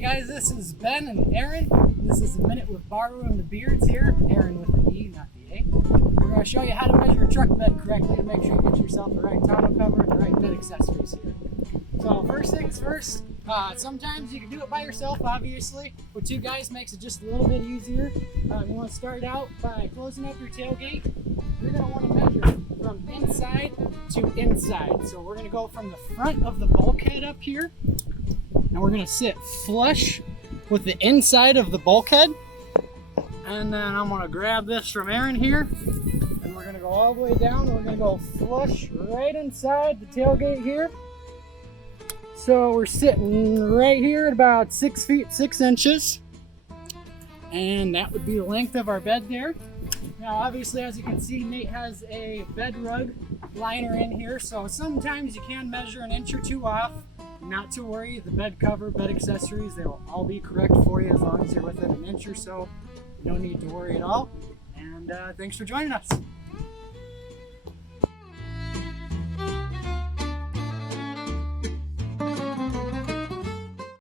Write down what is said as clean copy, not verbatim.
Hey guys, this is Ben and Aaron. This is a minute with Borrowin the Beards here. Aaron with an E, not the A. We're going to show you how to measure a truck bed correctly to make sure you get yourself the right tonneau cover and the right bed accessories here. So first things first, sometimes you can do it by yourself, obviously. With two guys makes it just a little bit easier. You want to start out by closing up your tailgate. You're going to want to measure from inside to inside. So we're going to go from the front of the bulkhead up here. And we're going to sit flush with the inside of the bulkhead. And then I'm going to grab this from Aaron here. And we're going to go all the way down. And we're going to go flush right inside the tailgate here. So we're sitting right here at about 6 feet 6 inches. And that would be the length of our bed there. Now obviously, as you can see, Nate has a bed rug liner in here. So sometimes you can measure an inch or two off. Not to worry, the bed cover, bed accessories, they will all be correct for you as long as you're within an inch or so. No need to worry at all. And thanks for joining us.